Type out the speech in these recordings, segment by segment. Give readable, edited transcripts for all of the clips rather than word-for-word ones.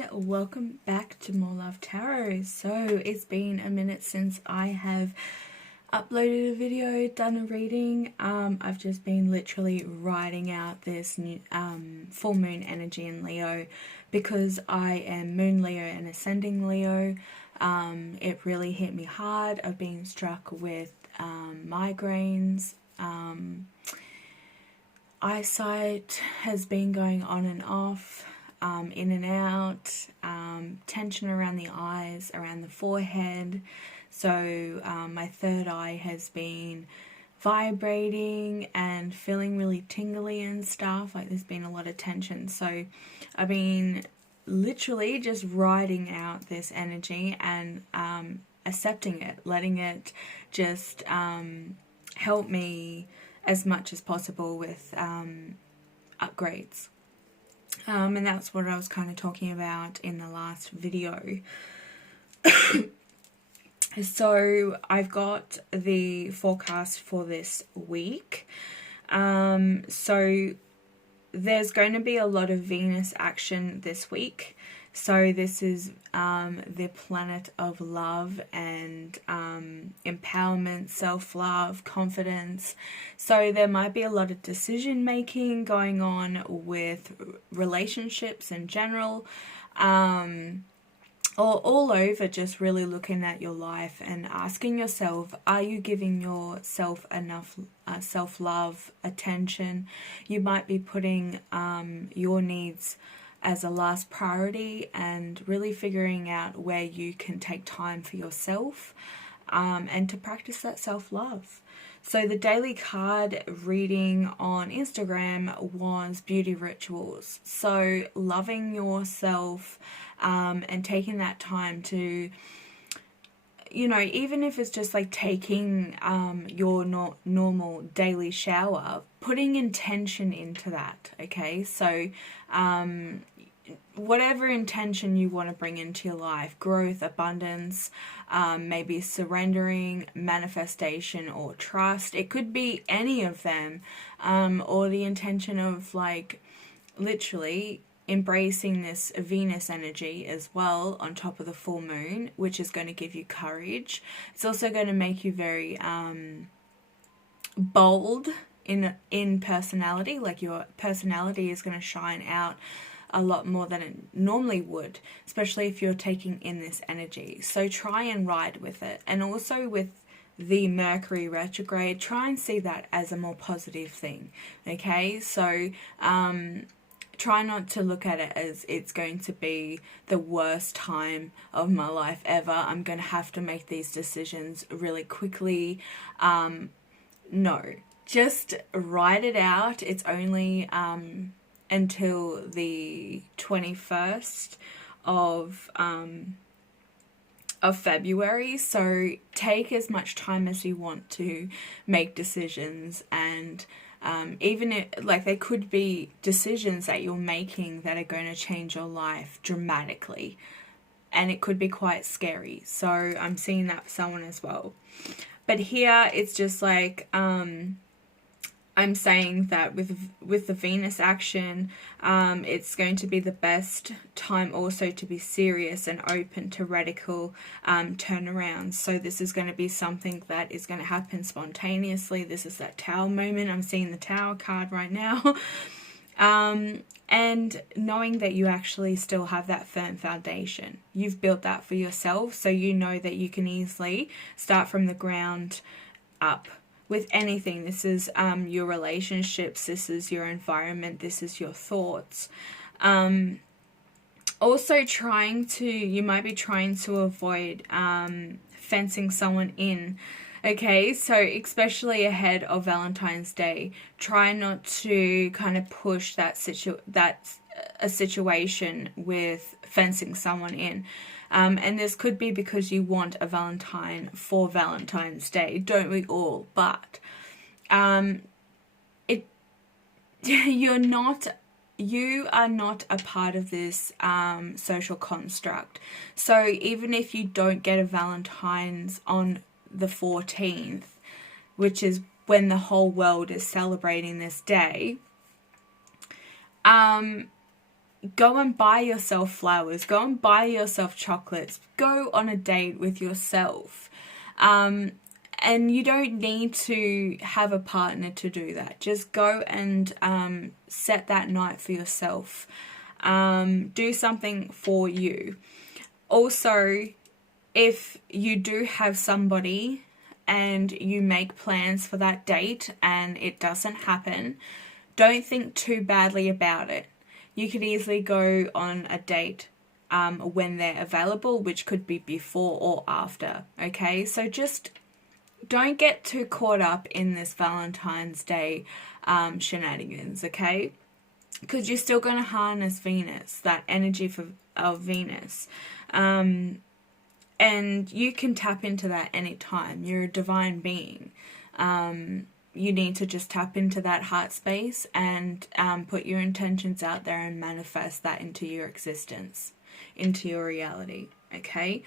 and welcome back to More Love Tarot. So it's been a minute since I have uploaded a video, done a reading. I've just been literally writing out this new full moon energy in Leo because I am moon Leo and ascending Leo. It really hit me hard. I've been struck with migraines. Eyesight has been going on and off, in and out, tension around the eyes, around the forehead. So my third eye has been vibrating and feeling really tingly and stuff. Like there's been a lot of tension. So I've been literally just writing out this energy and accepting it, letting it just help me as much as possible with upgrades. And that's what I was kind of talking about in the last video. So I've got the forecast for this week. So there's going to be a lot of Venus action this week. So this is the planet of love and empowerment, self-love, confidence. So there might be a lot of decision making going on with relationships in general, or all over, just really looking at your life and asking yourself, are you giving yourself enough self-love, attention? You might be putting your needs as a last priority and really figuring out where you can take time for yourself and to practice that self-love. So the daily card reading on Instagram was beauty rituals. So loving yourself and taking that time to, you know, even if it's just like taking your normal daily shower, putting intention into that, okay? So whatever intention you want to bring into your life, growth, abundance, maybe surrendering, manifestation, or trust. It could be any of them, or the intention of like literally embracing this Venus energy as well on top of the full moon, which is going to give you courage. It's also going to make you very bold in personality. Like your personality is going to shine out a lot more than it normally would, especially if you're taking in this energy. So try and ride with it. And also with the Mercury retrograde, try and see that as a more positive thing, okay? So try not to look at it as it's going to be the worst time of my life ever. I'm going to have to make these decisions really quickly. No, just ride it out. It's only until the 21st of February. So take as much time as you want to make decisions, and even if, like, there could be decisions that you're making that are going to change your life dramatically, and it could be quite scary. So I'm seeing that for someone as well. But here it's just like I'm saying that with the Venus action, it's going to be the best time also to be serious and open to radical turnarounds. So this is going to be something that is going to happen spontaneously. This is that Tower moment. I'm seeing the Tower card right now. And knowing that you actually still have that firm foundation. You've built that for yourself, so you know that you can easily start from the ground up. With anything, this is your relationships, this is your environment, this is your thoughts. Also you might be trying to avoid fencing someone in. Okay, so especially ahead of Valentine's Day, try not to kind of push a situation with fencing someone in. And this could be because you want a Valentine for Valentine's Day, don't we all? But you are not a part of this social construct. So even if you don't get a Valentine's on the 14th, which is when the whole world is celebrating this day, go and buy yourself flowers, go and buy yourself chocolates, go on a date with yourself. And you don't need to have a partner to do that. Just go and set that night for yourself. Do something for you. Also, if you do have somebody and you make plans for that date and it doesn't happen, don't think too badly about it. You could easily go on a date when they're available, which could be before or after, okay? So just don't get too caught up in this Valentine's Day shenanigans, okay? Because you're still going to harness Venus, that energy of Venus. And you can tap into that anytime. You're a divine being. You need to just tap into that heart space and put your intentions out there and manifest that into your existence, into your reality, okay?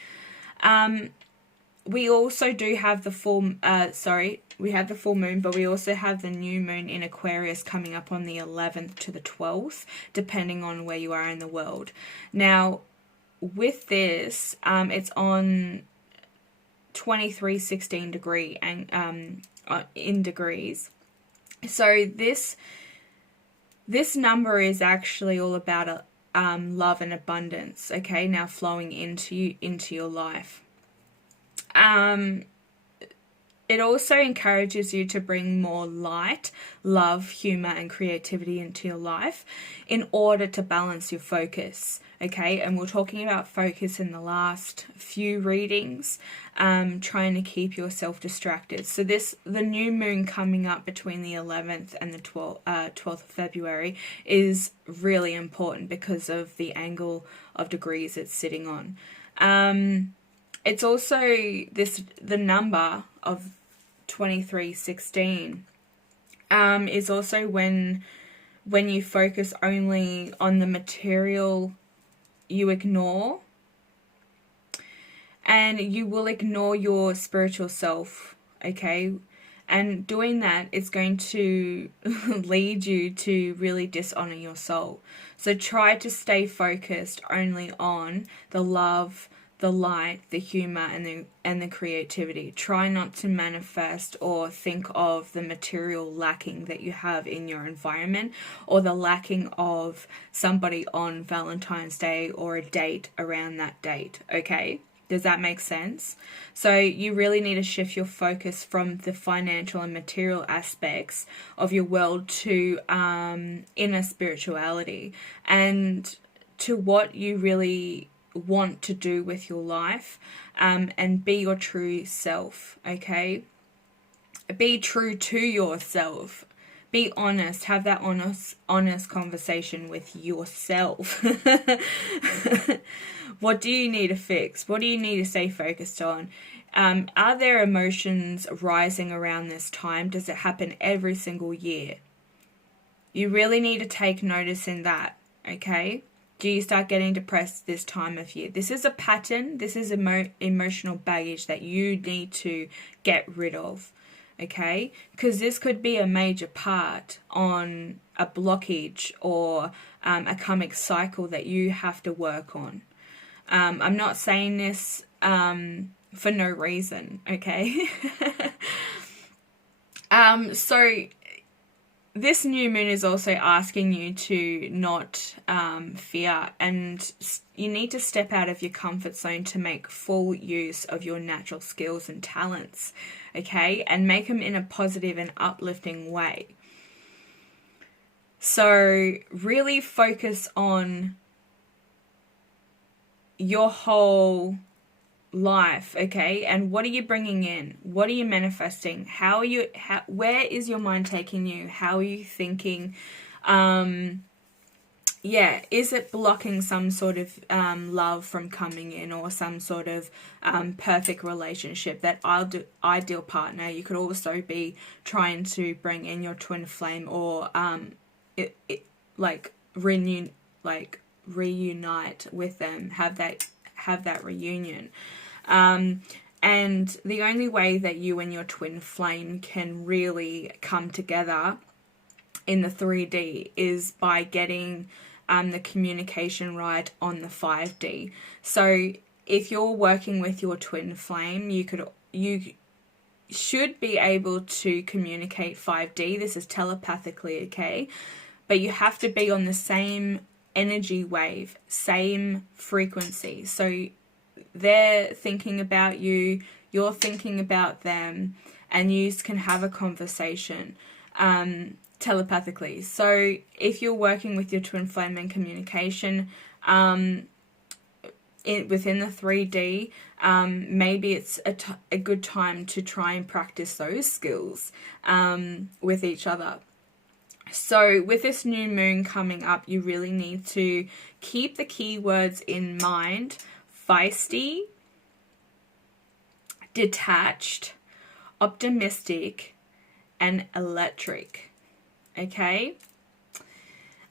We also do have the we have the full moon, but we also have the new moon in Aquarius coming up on the 11th to the 12th, depending on where you are in the world. Now, with this, it's on 2316 degree and in degrees. So this number is actually all about love and abundance, okay, now flowing into your life. It also encourages you to bring more light, love, humor, and creativity into your life in order to balance your focus, okay? And we're talking about focus in the last few readings, trying to keep yourself distracted. So the new moon coming up between the 11th and the 12th of February is really important because of the angle of degrees it's sitting on. It's also the number of 2316 is also when you focus only on the material, you ignore, and you will ignore your spiritual self, okay? And doing that is going to lead you to really dishonor your soul. So try to stay focused only on the love, the light, the humor, and the creativity. Try not to manifest or think of the material lacking that you have in your environment, or the lacking of somebody on Valentine's Day or a date around that date, okay? Does that make sense? So you really need to shift your focus from the financial and material aspects of your world to inner spirituality and to what you really want to do with your life, and be your true self, okay? Be true to yourself. Be honest. Have that honest conversation with yourself. What do you need to fix? What do you need to stay focused on? Are there emotions rising around this time? Does it happen every single year? You really need to take notice in that, okay? Do you start getting depressed this time of year? This is a pattern. This is emotional baggage that you need to get rid of, okay? Because this could be a major part on a blockage or a karmic cycle that you have to work on. I'm not saying this for no reason, okay? So this new moon is also asking you to not fear, and you need to step out of your comfort zone to make full use of your natural skills and talents, okay? And make them in a positive and uplifting way. So really focus on your whole life, okay? And what are you bringing in? What are you manifesting? Where is your mind taking you? How are you thinking? Is it blocking some sort of love from coming in, or some sort of perfect relationship, that ideal partner? You could also be trying to bring in your twin flame, or reunite with them, have that reunion. And the only way that you and your twin flame can really come together in the 3D is by getting the communication right on the 5D. So if you're working with your twin flame, you should be able to communicate 5D. This is telepathically, okay? But you have to be on the same energy wave, same frequency. So they're thinking about you, you're thinking about them, and you can have a conversation telepathically. So if you're working with your twin flame in communication, within the 3D, maybe it's a good time to try and practice those skills with each other. So with this new moon coming up, you really need to keep the keywords in mind: feisty, detached, optimistic, and electric. Okay?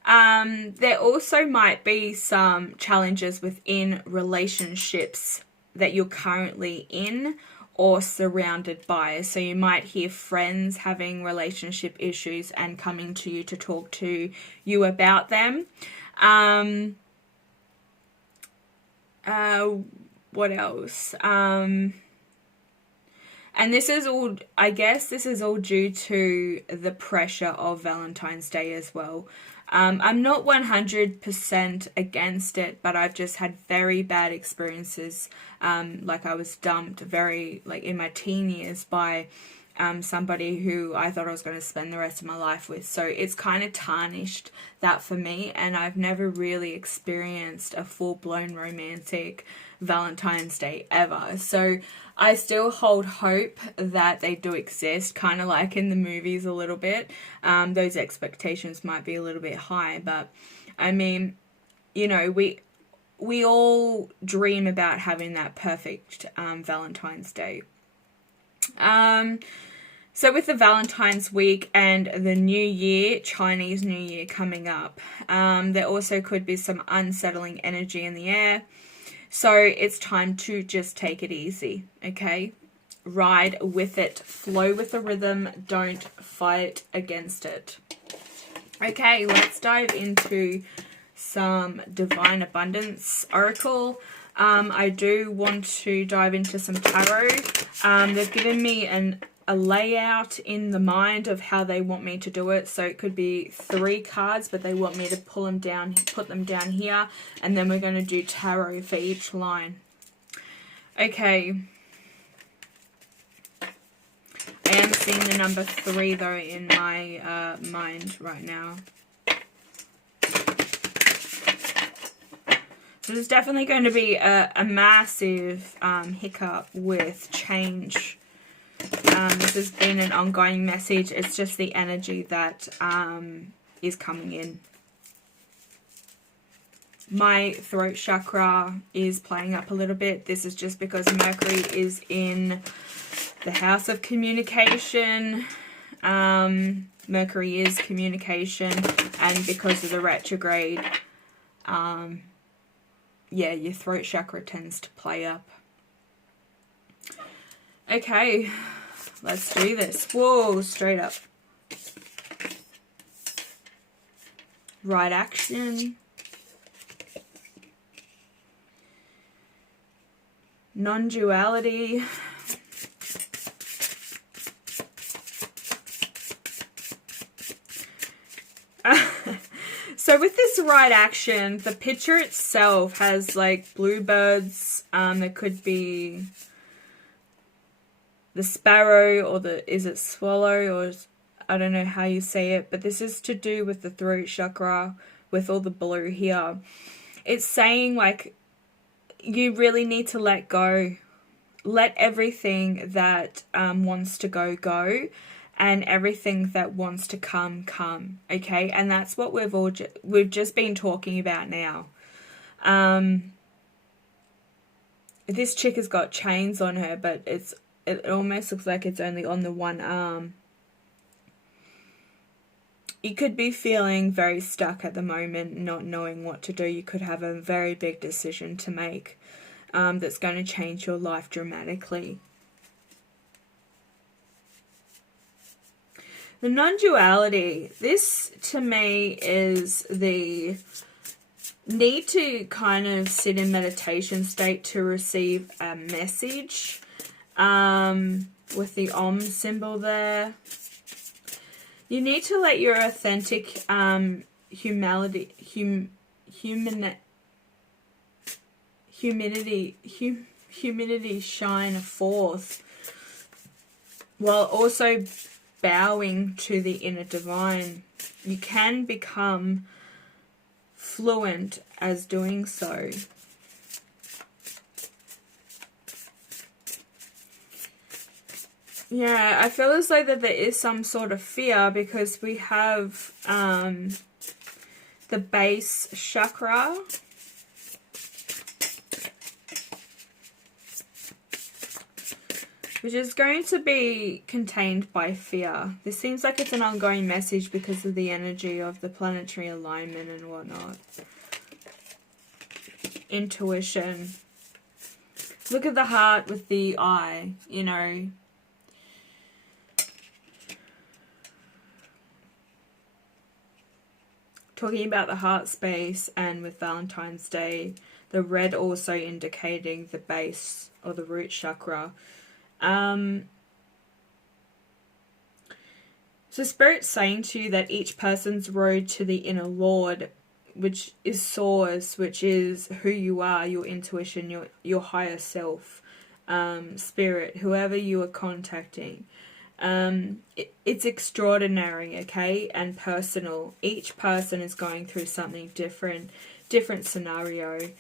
There also might be some challenges within relationships that you're currently in or surrounded by. So you might hear friends having relationship issues and coming to you to talk to you about them. What else? And this is all, I guess this is all due to the pressure of Valentine's Day as well. I'm not 100% against it, but I've just had very bad experiences. Like I was dumped in my teen years by somebody who I thought I was going to spend the rest of my life with. So it's kind of tarnished that for me, and I've never really experienced a full-blown romantic Valentine's Day ever. So I still hold hope that they do exist, kind of like in the movies a little bit. Those expectations might be a little bit high, but I mean, you know, we all dream about having that perfect Valentine's Day. So with the Valentine's week and the New Year, Chinese New Year coming up, there also could be some unsettling energy in the air. So it's time to just take it easy, okay? Ride with it. Flow with the rhythm. Don't fight against it. Okay, let's dive into some Divine Abundance Oracle. I do want to dive into some tarot. They've given me a layout in the mind of how they want me to do it. So it could be 3 cards, but they want me to pull them down, put them down here, and then we're going to do tarot for each line. Okay. I am seeing the number 3 though in my mind right now. So there's definitely going to be a massive hiccup with change. This has been an ongoing message. It's just the energy that is coming in. My throat chakra is playing up a little bit. This is just because Mercury is in the house of communication. Mercury is communication, and because of the retrograde, yeah, your throat chakra tends to play up. Okay, let's do this. Whoa, straight up. Right action. Non-duality. So with this right action, the picture itself has like bluebirds. There could be the sparrow, or is it swallow, or I don't know how you say it, but this is to do with the throat chakra with all the blue here. It's saying like you really need to let go. Let everything that wants to go, and everything that wants to come, okay? And that's what we've just been talking about now. This chick has got chains on her, but it almost looks like it's only on the one arm. You could be feeling very stuck at the moment, not knowing what to do. You could have a very big decision to make that's going to change your life dramatically. The non-duality. This, to me, is the need to kind of sit in meditation state to receive a message with the Om symbol there. You need to let your authentic humility shine forth, while also bowing to the inner divine. You can become fluent as doing so. Yeah, I feel as though that there is some sort of fear because we have the base chakra, which is going to be contained by fear. This seems like it's an ongoing message because of the energy of the planetary alignment and whatnot. Intuition. Look at the heart with the eye, you know. Talking about the heart space, and with Valentine's Day, the red also indicating the base or the root chakra. So Spirit's saying to you that each person's road to the inner Lord, which is Source, which is who you are, your intuition, your higher self, Spirit, whoever you are contacting. It's extraordinary, okay, and personal. Each person is going through something different scenario.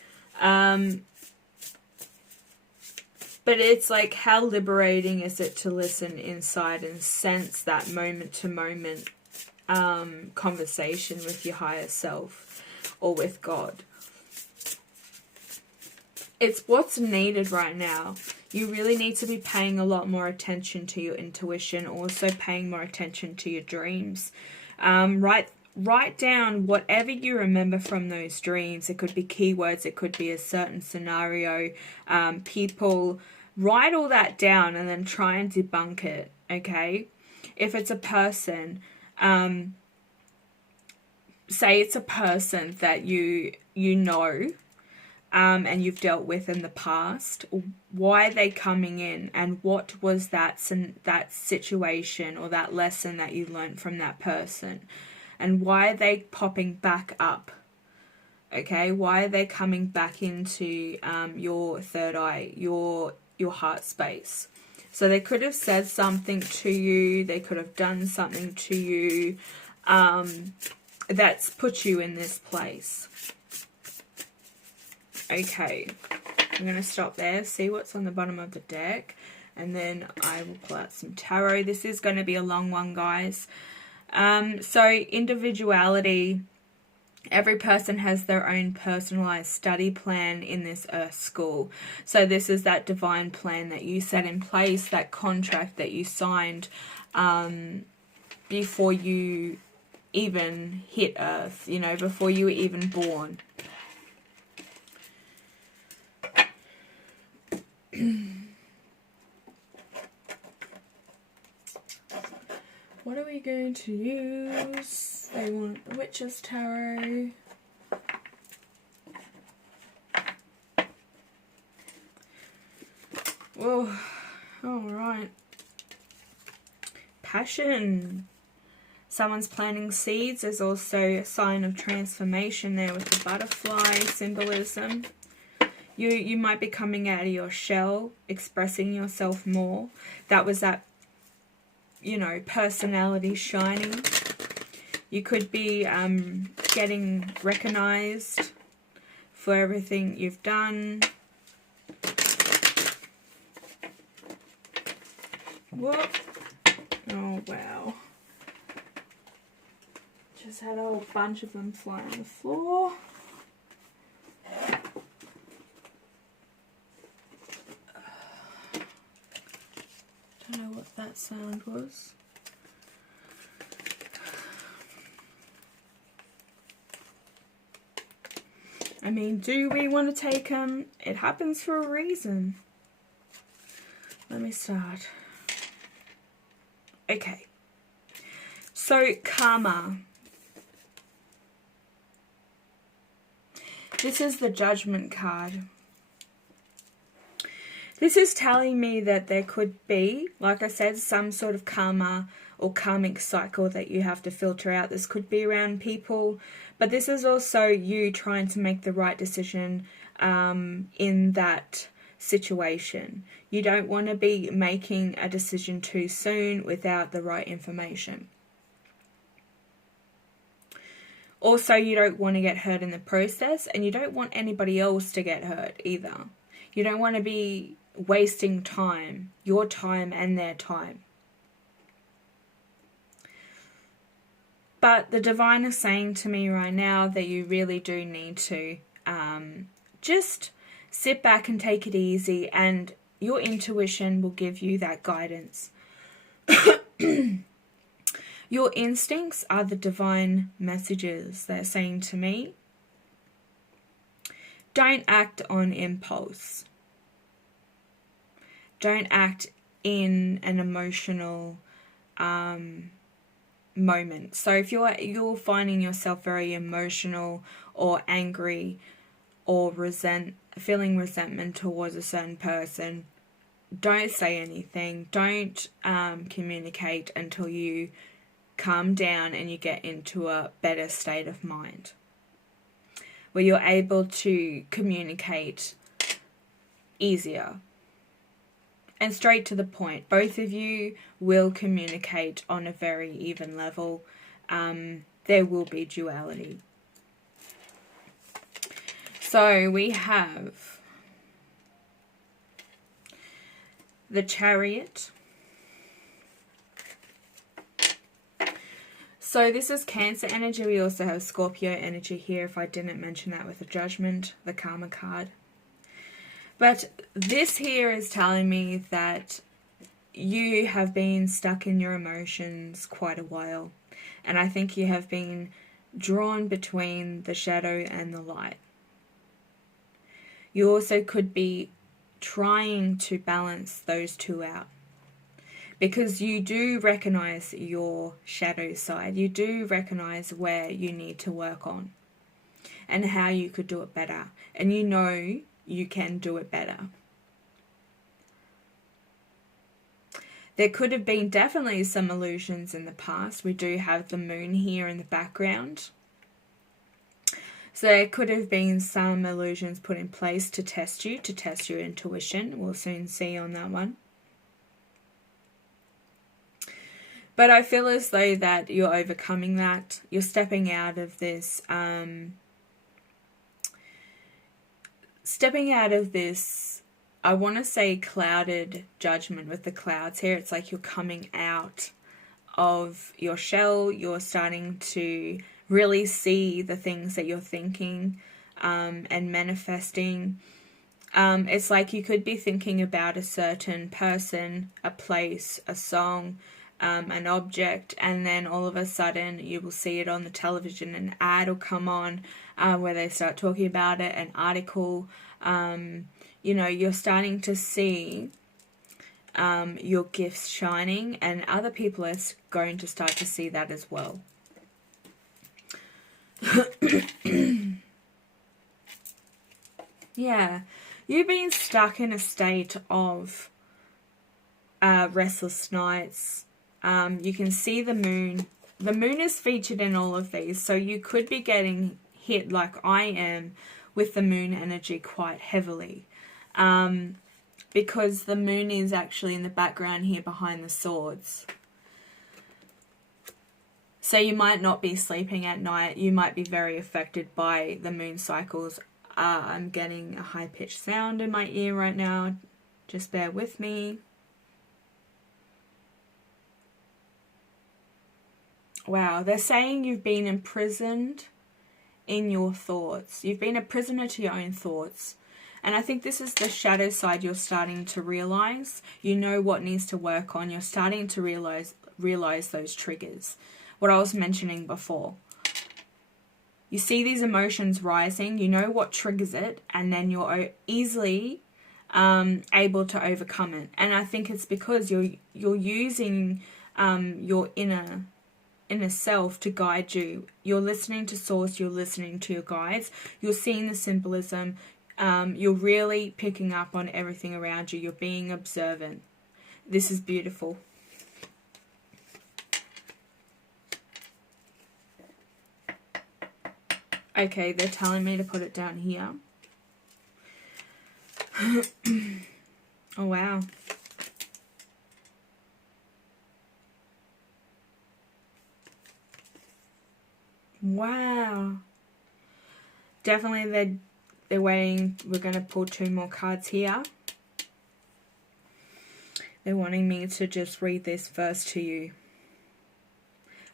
But it's like, how liberating is it to listen inside and sense that moment-to-moment conversation with your higher self or with God. It's what's needed right now. You really need to be paying a lot more attention to your intuition, also paying more attention to your dreams. Write down whatever you remember from those dreams. It could be keywords, it could be a certain scenario, people. Write all that down and then try and debunk it, okay? If it's a person, say it's a person that you know, and you've dealt with in the past. Why are they coming in, and what was that situation or that lesson that you learned from that person, and why are they popping back up? Okay, why are they coming back into your third eye, your heart space? So they could have said something to you, they could have done something to you that's put you in this place. Okay, I'm going to stop there, see what's on the bottom of the deck, and then I will pull out some tarot. This is going to be a long one, guys. So individuality. Every person has their own personalized study plan in this Earth school. So this is that divine plan that you set in place, that contract that you signed before you even hit Earth, you know, before you were even born. What are we going to use? They want the Witch's Tarot. Whoa, alright. Passion. Someone's planting seeds. There's also a sign of transformation there with the butterfly symbolism. You might be coming out of your shell, expressing yourself more. That was that, you know, personality shining. You could be getting recognized for everything you've done. Whoop. Oh, wow. Just had a whole bunch of them fly on the floor. Don't know what that sound was. I mean, do we want to take them? It happens for a reason. Let me start. Okay. So, karma. This is the Judgment card. This is telling me that there could be, like I said, some sort of karma or karmic cycle that you have to filter out. This could be around people, but this is also you trying to make the right decision in that situation. You don't want to be making a decision too soon without the right information. Also, you don't want to get hurt in the process, and you don't want anybody else to get hurt either. You don't want to be wasting time, your time and their time. But the divine is saying to me right now that you really do need to just sit back and take it easy, and your intuition will give you that guidance. Your instincts are the divine messages. They're saying to me, don't act on impulse. Don't act in an emotional moment. So if you're finding yourself very emotional or angry or feeling resentment towards a certain person, don't say anything. Don't communicate until you calm down and you get into a better state of mind, where you're able to communicate easier and straight to the point. Both of you will communicate on a very even level. There will be duality. So we have the Chariot. So this is Cancer energy. We also have Scorpio energy here, if I didn't mention that with the Judgment, the Karma card. But this here is telling me that you have been stuck in your emotions quite a while. And I think you have been drawn between the shadow and the light. You also could be trying to balance those two out, because you do recognize your shadow side. You do recognize where you need to work on and how you could do it better. And you know you can do it better. There could have been definitely some illusions in the past. We do have the moon here in the background. So there could have been some illusions put in place to test you, to test your intuition. We'll soon see on that one. But I feel as though that you're overcoming that. You're stepping out of this, I want to say clouded judgment with the clouds here. It's like you're coming out of your shell. You're starting to really see the things that you're thinking and manifesting. It's like you could be thinking about a certain person, a place, a song, an object, and then all of a sudden you will see it on the television. An ad will come on where they start talking about it, an article. You know, you're starting to see your gifts shining, and other people are going to start to see that as well. Yeah, you've been stuck in a state of restless nights. You can see the moon. The moon is featured in all of these, so you could be getting hit, like I am, with the moon energy quite heavily. Because the moon is actually in the background here behind the swords. So you might not be sleeping at night. You might be very affected by the moon cycles. I'm getting a high-pitched sound in my ear right now. Just bear with me. Wow, they're saying you've been imprisoned in your thoughts. You've been a prisoner to your own thoughts. And I think this is the shadow side you're starting to realize. You know what needs to work on. You're starting to realize those triggers. What I was mentioning before. You see these emotions rising. You know what triggers it. And then you're easily able to overcome it. And I think it's because you're using your inner inner self to guide you. You're listening to source, you're listening to your guides, you're seeing the symbolism, you're really picking up on everything around you, you're being observant. This is beautiful. Okay, they're telling me to put it down here. Oh, wow. Wow. Definitely they're waiting. We're going to pull 2 more cards here. They're wanting me to just read this first to you.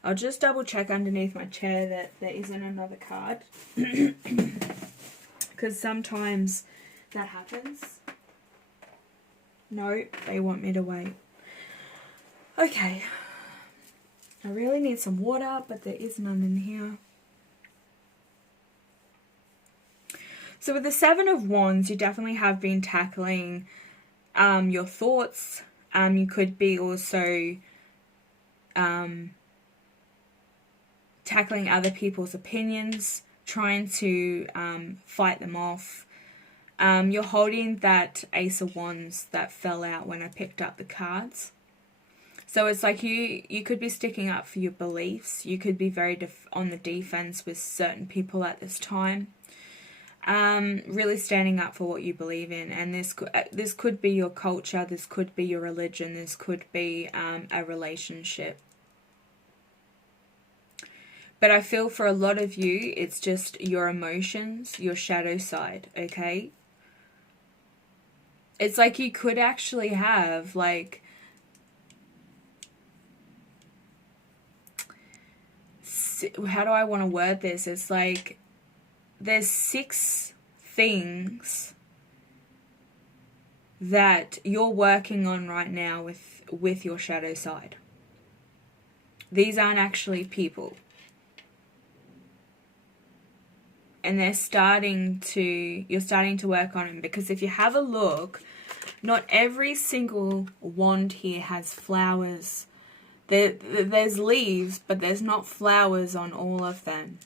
I'll just double check underneath my chair that there isn't another card. Because sometimes that happens. No, they want me to wait. Okay. I really need some water, but there is none in here. So with the 7 of Wands, you definitely have been tackling your thoughts. You could be also tackling other people's opinions, trying to fight them off. You're holding that Ace of Wands that fell out when I picked up the cards. So it's like you could be sticking up for your beliefs. You could be very on the defense with certain people at this time. Really standing up for what you believe in. And this could be your culture. This could be your religion. This could be a relationship. But I feel for a lot of you, it's just your emotions, your shadow side, okay? It's like you could actually have, like, how do I want to word this? It's like there's 6 things that you're working on right now with your shadow side. These aren't actually people. And you're starting to work on them, because if you have a look, not every single wand here has flowers. There's leaves, but there's not flowers on all of them.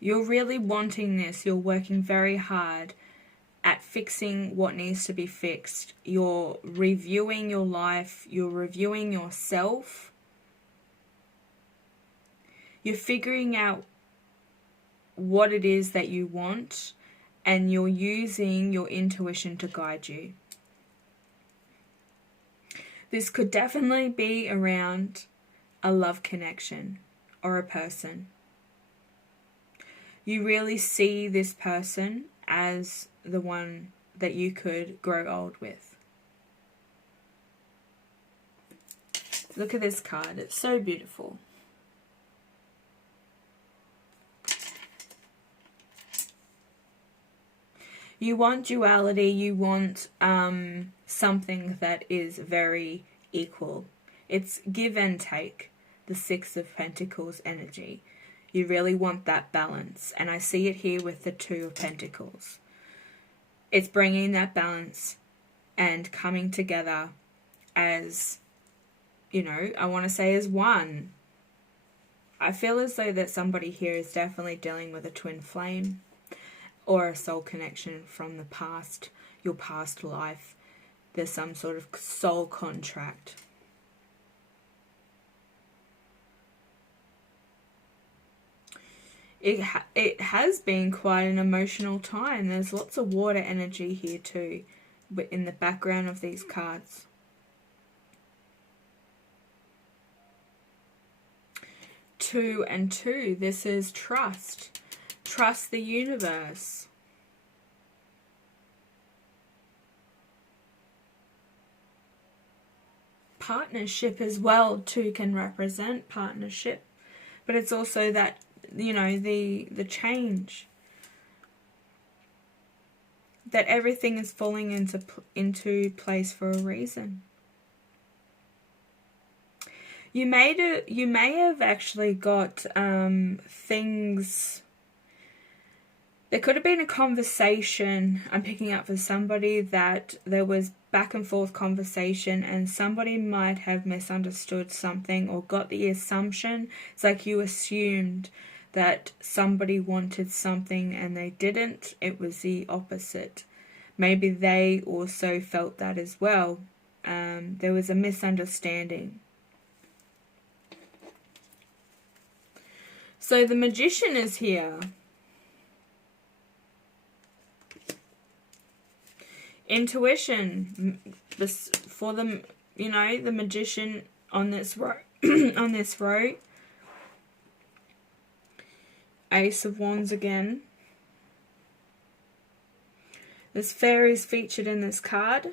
You're really wanting this. You're working very hard at fixing what needs to be fixed. You're reviewing your life. You're reviewing yourself. You're figuring out what it is that you want, and you're using your intuition to guide you. This could definitely be around a love connection or a person. You really see this person as the one that you could grow old with. Look at this card. It's so beautiful. You want duality. You want something that is very equal. It's give and take. The 6 of Pentacles energy. You really want that balance. And I see it here with the 2 of Pentacles. It's bringing that balance and coming together as, you know, I want to say as one. I feel as though that somebody here is definitely dealing with a twin flame or a soul connection from the past, your past life. There's some sort of soul contract. It has been quite an emotional time. There's lots of water energy here too, but in the background of these cards. Two and 2. This is trust. Trust the universe. Partnership as well too can represent partnership, but it's also that, you know, the change, that everything is falling into place for a reason. You may have actually got things. There could have been a conversation I'm picking up for somebody that there was back and forth conversation, and somebody might have misunderstood something or got the assumption. It's like you assumed that somebody wanted something and they didn't. It was the opposite. Maybe they also felt that as well. There was a misunderstanding. So the Magician is here. Intuition for the, you know, the Magician on this row. On this row. Ace of Wands again. There's fairies featured in this card.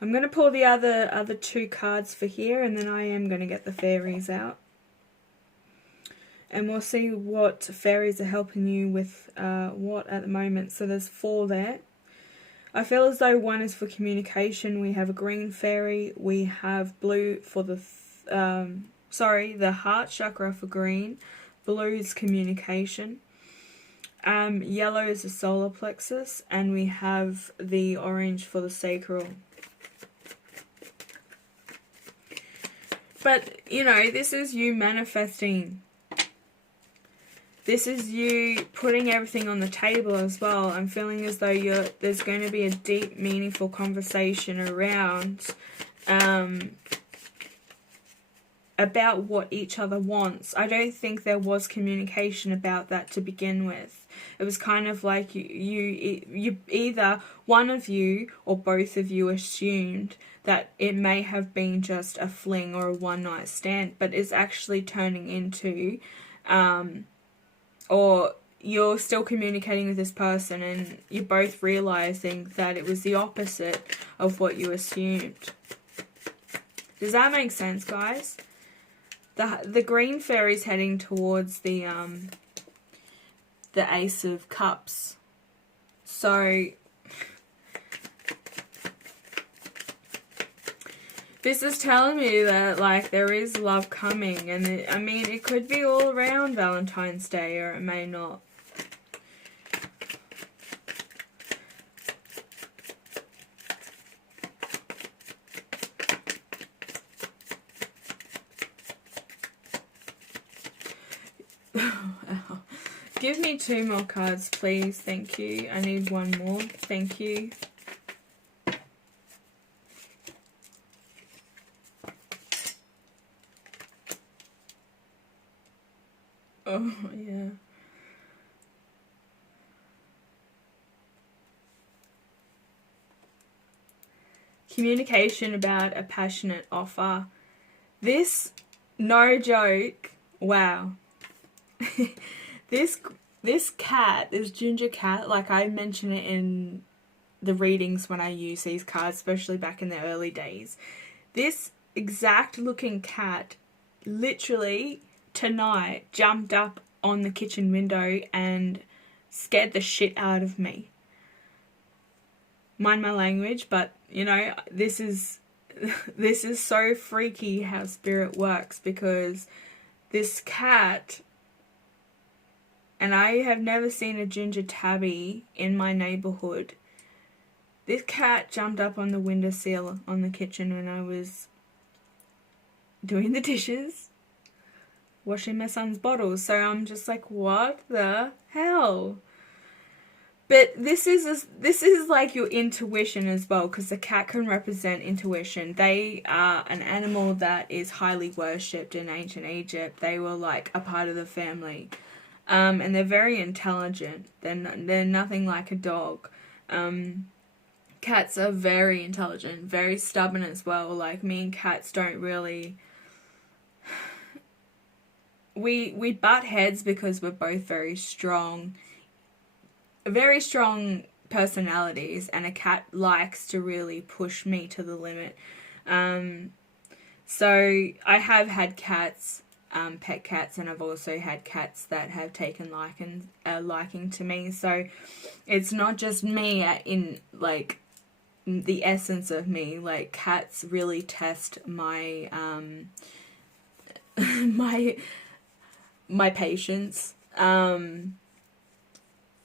I'm going to pull the other two cards for here, and then I am going to get the fairies out. And we'll see what fairies are helping you with what at the moment. So there's 4 there. I feel as though 1 is for communication. We have a green fairy. We have blue for the heart chakra for green. Blue is communication. Yellow is the solar plexus, and we have the orange for the sacral. But, you know, this is you manifesting. This is you putting everything on the table as well. I'm feeling as though there's going to be a deep, meaningful conversation around about what each other wants. I don't think there was communication about that to begin with. It was kind of like you either one of you or both of you assumed that it may have been just a fling or a one-night stand, but it's actually turning into, or you're still communicating with this person and you're both realizing that it was the opposite of what you assumed. Does that make sense, guys? The green fairy's heading towards the Ace of Cups. So this is telling me that, like, there is love coming, and it could be all around Valentine's Day, or it may not. Give me 2 more cards, please. Thank you. I need 1 more. Thank you. Oh, yeah. Communication about a passionate offer. This, no joke, wow. This cat, this ginger cat, like I mention it in the readings when I use these cards, especially back in the early days. This exact looking cat literally tonight jumped up on the kitchen window and scared the shit out of me. Mind my language, but you know, this is so freaky how spirit works, because this cat, and I have never seen a ginger tabby in my neighborhood. This cat jumped up on the windowsill on the kitchen when I was doing the dishes, washing my son's bottles. So I'm just like, what the hell? But this is like your intuition as well, because the cat can represent intuition. They are an animal that is highly worshipped in ancient Egypt. They were like a part of the family. And they're very intelligent. They're nothing like a dog. Cats are very intelligent, very stubborn as well. Like, me and cats don't really... We butt heads because we're both very strong personalities, and a cat likes to really push me to the limit. So I have had cats, pet cats, and I've also had cats that have taken liking to me. So it's not just me in like the essence of me. Like, cats really test my my patience.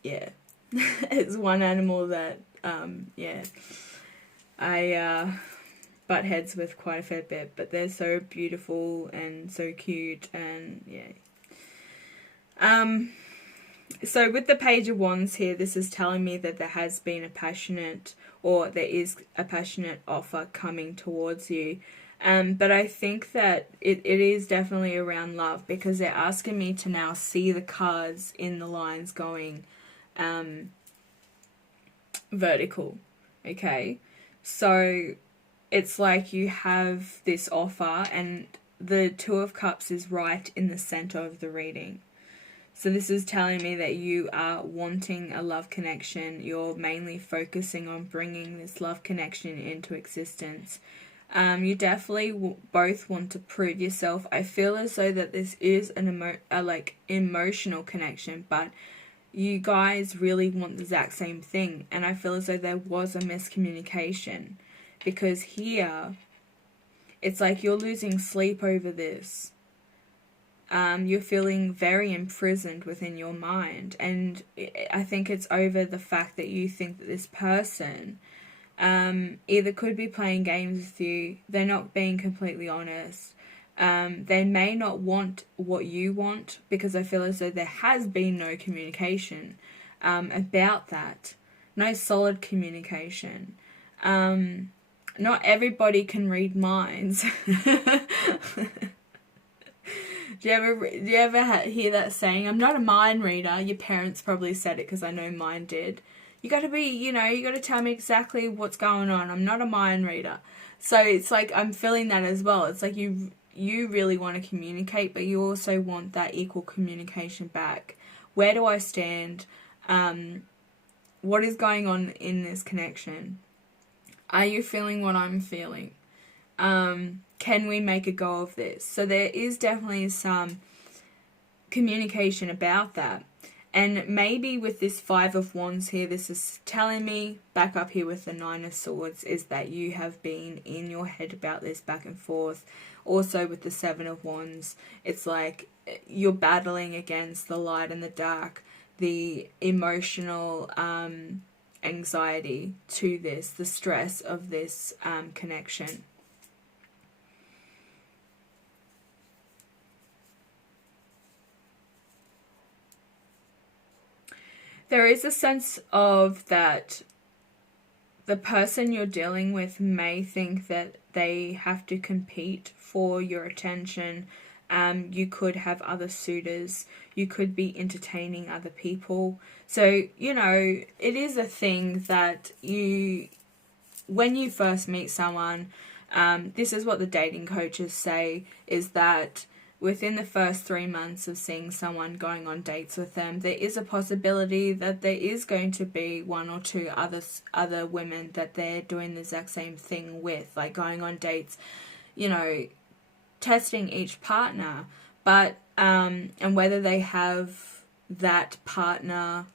Yeah. It's one animal that yeah, I butt heads with quite a fair bit, but they're so beautiful and so cute, and yeah. So with the Page of Wands here, this is telling me that there has been a passionate, or there is a passionate offer coming towards you. But I think that it is definitely around love, because they're asking me to now see the cards in the lines going vertical. Okay? So it's like you have this offer, and the Two of Cups is right in the center of the reading. So this is telling me that you are wanting a love connection. You're mainly focusing on bringing this love connection into existence. You definitely both want to prove yourself. I feel as though that this is an emotional connection, but you guys really want the exact same thing. And I feel as though there was a miscommunication, because here it's like you're losing sleep over this. You're feeling very imprisoned within your mind, and I think it's over the fact that you think that this person either could be playing games with you. They're not being completely honest. They may not want what you want, because I feel as though there has been no communication about that. No solid communication. Not everybody can read minds. Do you ever hear that saying? I'm not a mind reader. Your parents probably said it, because I know mine did. You got to be, you got to tell me exactly what's going on. I'm not a mind reader. So it's like I'm feeling that as well. It's like you really want to communicate, but you also want that equal communication back. Where do I stand? What is going on in this connection? Are you feeling what I'm feeling? Can we make a go of this? So there is definitely some communication about that. And maybe with this Five of Wands here, this is telling me, back up here with the Nine of Swords, is that you have been in your head about this back and forth. Also with the Seven of Wands, it's like you're battling against the light and the dark, the emotional anxiety to this, the stress of this connection. There is a sense of that the person you're dealing with may think that they have to compete for your attention. You could have other suitors. You could be entertaining other people. So, it is a thing that when you first meet someone, this is what the dating coaches say, is that within the first 3 months of seeing someone, going on dates with them, there is a possibility that there is going to be one or two other women that they're doing the exact same thing with, like going on dates, testing each partner. But and whether they have that partner,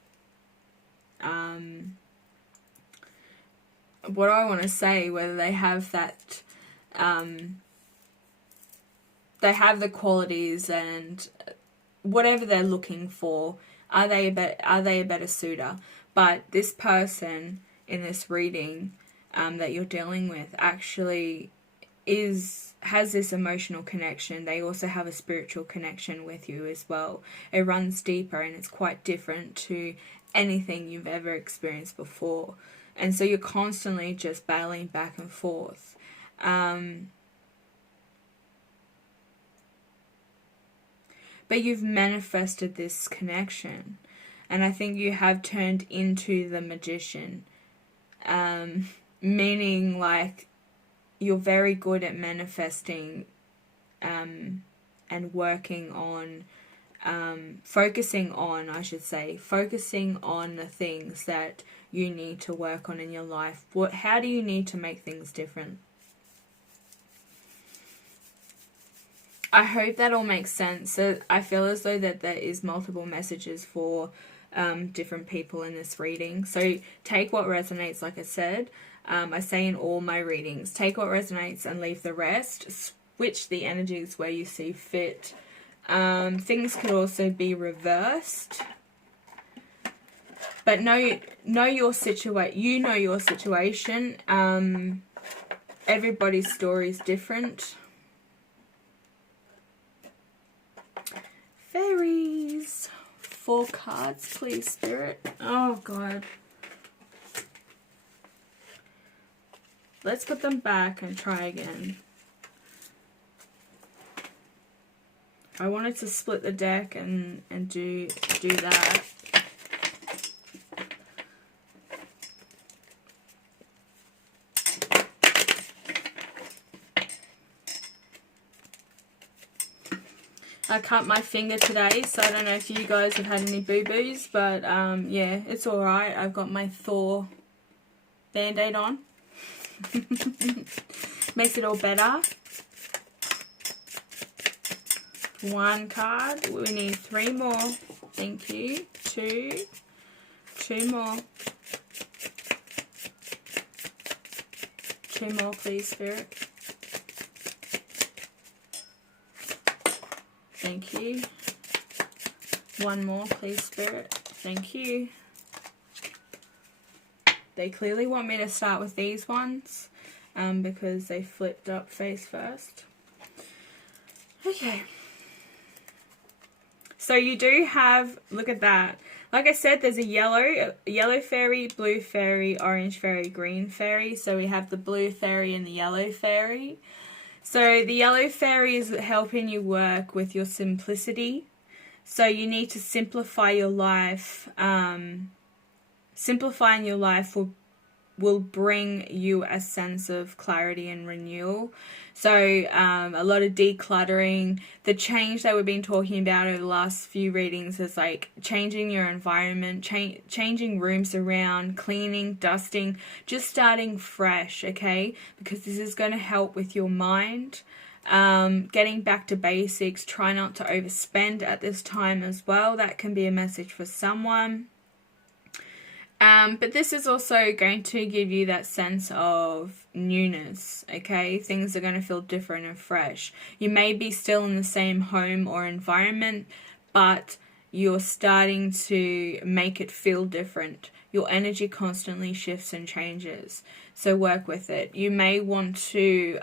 what do I want to say, whether they have that they have the qualities and whatever they're looking for, are they a better suitor? But this person in this reading that you're dealing with actually has this emotional connection. They also have a spiritual connection with you as well. It runs deeper, and it's quite different to anything you've ever experienced before. And so you're constantly just battling back and forth. But you've manifested this connection. And I think you have turned into the magician. Meaning, like, you're very good at manifesting and working on, focusing on the things that you need to work on in your life. How do you need to make things different? I hope that all makes sense. So I feel as though that there is multiple messages for different people in this reading. So take what resonates, like I said. I say in all my readings, take what resonates and leave the rest. Switch the energies where you see fit. Things could also be reversed. But know your situation. You know your situation. Everybody's story is different. Fairies. 4 cards, please, Spirit. Oh, God. Let's put them back and try again. I wanted to split the deck and do that. I cut my finger today, so I don't know if you guys have had any boo-boos, but yeah, it's alright. I've got my Thor Band-Aid on. Makes it all better. 1 card. We need 3 more. Thank you. 2. 2 more. 2 more, please, Spirit. Thank you. 1 more, please, Spirit. Thank you. They clearly want me to start with these ones because they flipped up face first. Okay. So you do have, look at that. Like I said, there's a yellow fairy, blue fairy, orange fairy, green fairy. So we have the blue fairy and the yellow fairy. So the yellow fairy is helping you work with your simplicity. So you need to simplify your life. Simplifying your life will bring you a sense of clarity and renewal. So a lot of decluttering. The change that we've been talking about over the last few readings is like changing your environment, changing rooms around, cleaning, dusting, just starting fresh, okay? Because this is going to help with your mind. Getting back to basics. Try not to overspend at this time as well. That can be a message for someone. But this is also going to give you that sense of newness, okay? Things are going to feel different and fresh. You may be still in the same home or environment, but you're starting to make it feel different. Your energy constantly shifts and changes, so work with it. You may want to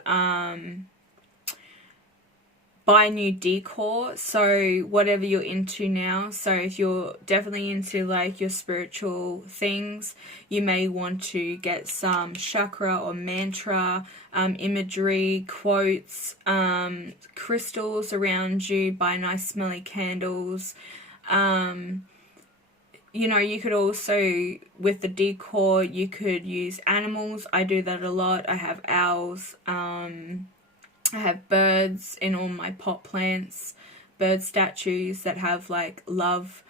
buy new decor, so whatever you're into now. So if you're definitely into like your spiritual things, you may want to get some chakra or mantra imagery, quotes, crystals around you, buy nice smelly candles. You know, you could also, with the decor, you could use animals. I do that a lot. I have owls. I have birds in all my pot plants, bird statues that have like love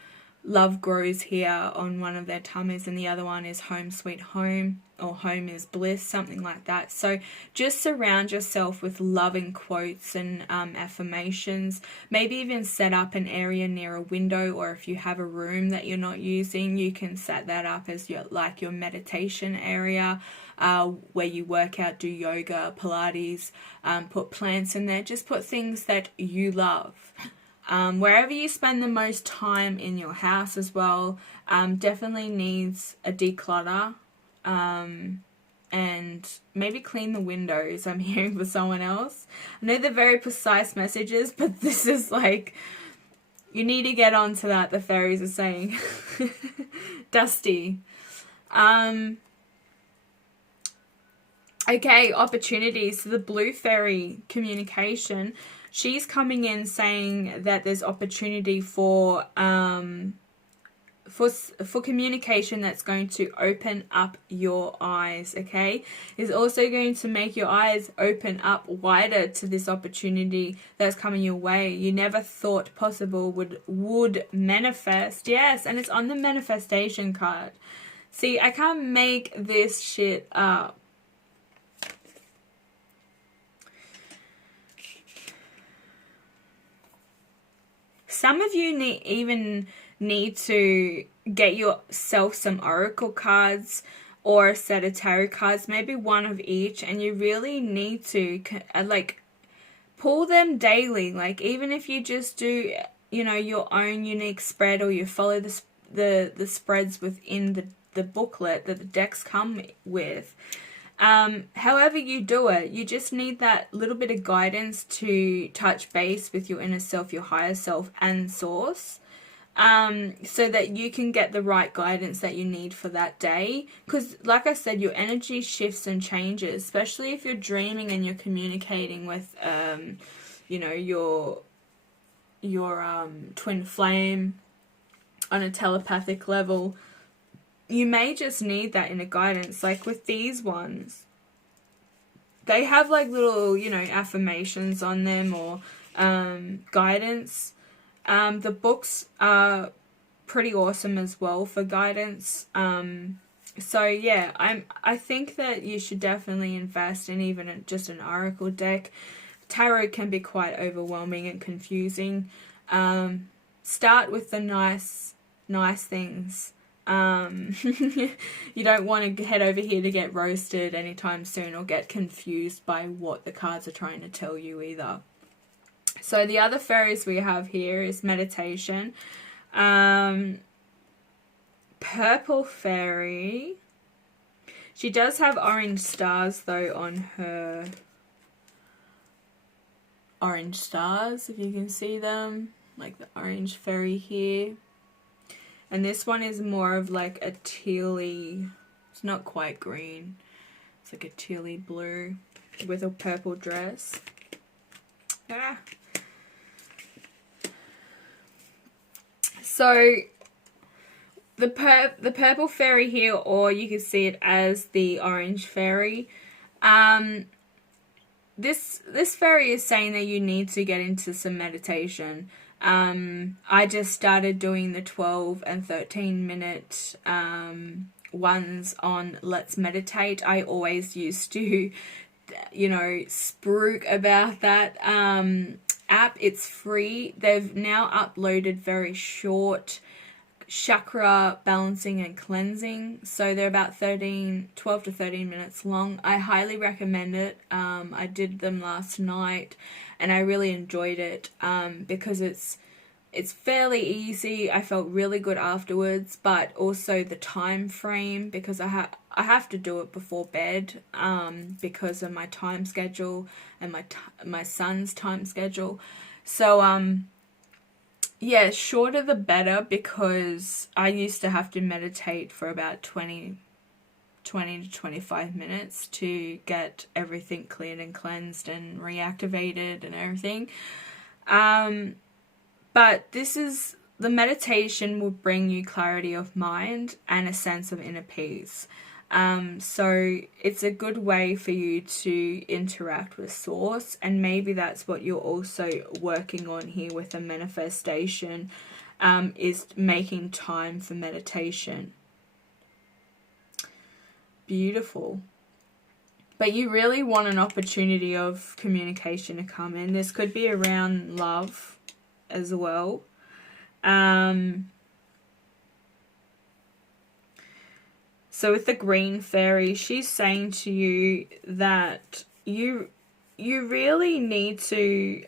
grows here on one of their tummies, and the other one is home sweet home, or home is bliss, something like that. So just surround yourself with loving quotes and affirmations. Maybe even set up an area near a window, or if you have a room that you're not using, you can set that up as your meditation area. Where you work out, do yoga, Pilates, put plants in there. Just put things that you love. Wherever you spend the most time in your house as well, definitely needs a declutter. And maybe clean the windows. I'm hearing for someone else. I know they're very precise messages, but this is like, you need to get onto that, the fairies are saying. Dusty. Okay, opportunities. So the blue fairy, communication. She's coming in saying that there's opportunity for communication that's going to open up your eyes, okay? It's also going to make your eyes open up wider to this opportunity that's coming your way. You never thought possible would manifest. Yes, and it's on the manifestation card. See, I can't make this shit up. Some of you even need to get yourself some oracle cards or a set of tarot cards, maybe one of each, and you really need to like pull them daily. Like even if you just do, you know, your own unique spread, or you follow the spreads within the booklet that the decks come with. However you do it, you just need that little bit of guidance to touch base with your inner self, your higher self, and source, so that you can get the right guidance that you need for that day. Because like I said, your energy shifts and changes, especially if you're dreaming and you're communicating with you know, your twin flame on a telepathic level. You may just need that inner guidance. Like with these ones, they have like little, you know, affirmations on them, or guidance. The books are pretty awesome as well for guidance. So yeah, I think that you should definitely invest in even just an oracle deck. Tarot can be quite overwhelming and confusing. Start with the nice things. You don't want to head over here to get roasted anytime soon, or get confused by what the cards are trying to tell you either. So the other fairies we have here is meditation. Purple fairy. She does have orange stars though on her. Orange stars, if you can see them, like the orange fairy here. And this one is more of like a tealy, it's not quite green, it's like a tealy blue with a purple dress. So the purple fairy here, or you can see it as the orange fairy, this fairy is saying that you need to get into some meditation. I just started doing the 12 and 13 minute ones on Let's Meditate. I always used to, you know, spruik about that app. It's free. They've now uploaded very short chakra balancing and cleansing, so they're about 12 to 13 minutes long. I highly recommend it. I did them last night and I really enjoyed it, because it's fairly easy. I felt really good afterwards, but also the time frame, because I have to do it before bed, because of my time schedule and my son's time schedule. So yeah, shorter the better, because I used to have to meditate for about 20 to 25 minutes to get everything cleared and cleansed and reactivated and everything. But the meditation will bring you clarity of mind and a sense of inner peace. So it's a good way for you to interact with source, and maybe that's what you're also working on here with the manifestation, is making time for meditation. Beautiful. But you really want an opportunity of communication to come in. This could be around love as well. So with the green fairy, she's saying to you that you really need to,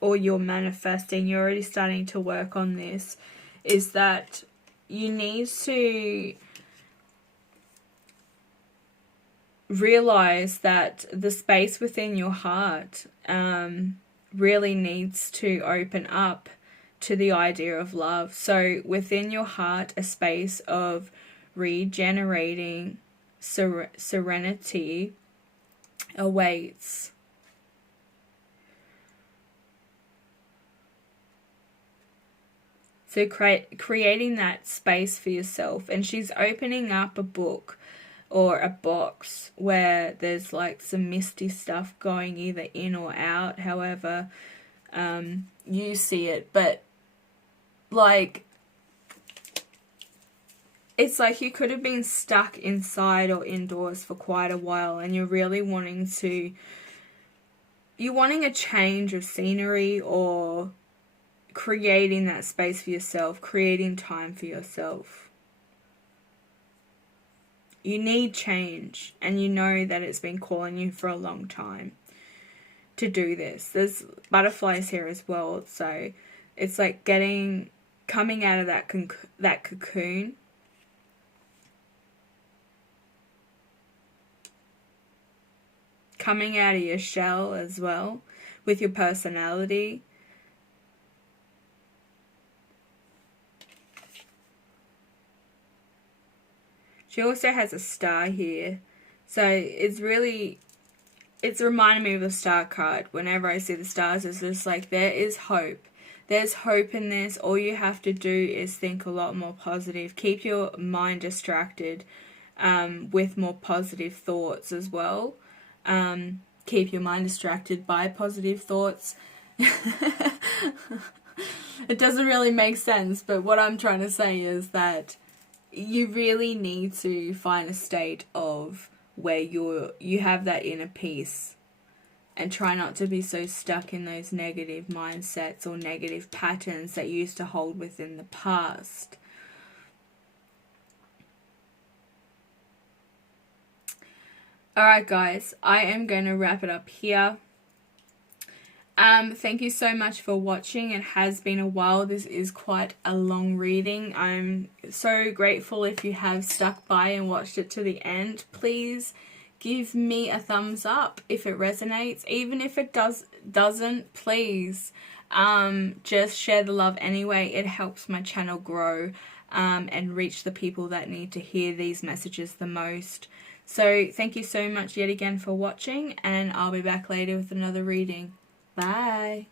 or you're manifesting, you're already starting to work on this, is that you need to realize that the space within your heart really needs to open up to the idea of love. So within your heart, a space of regenerating serenity awaits. So creating that space for yourself. And she's opening up a book or a box where there's like some misty stuff going either in or out, however you see it. But like, it's like you could have been stuck inside or indoors for quite a while, and you're really wanting a change of scenery, or creating that space for yourself, creating time for yourself. You need change, and you know that it's been calling you for a long time to do this. There's butterflies here as well, so it's like coming out of that cocoon. Coming out of your shell as well with your personality. She also has a star here. So it's reminding me of the star card. Whenever I see the stars, it's just like there is hope. There's hope in this. All you have to do is think a lot more positive. Keep your mind distracted with more positive thoughts as well. Keep your mind distracted by positive thoughts. It doesn't really make sense, but what I'm trying to say is that you really need to find a state of where you have that inner peace, and try not to be so stuck in those negative mindsets or negative patterns that you used to hold within the past. Alright guys, I am going to wrap it up here. Thank you so much for watching. It has been a while. This is quite a long reading. I'm so grateful if you have stuck by and watched it to the end. Please give me a thumbs up if it resonates. Even if it doesn't, please just share the love anyway. It helps my channel grow and reach the people that need to hear these messages the most. So thank you so much yet again for watching, and I'll be back later with another reading. Bye.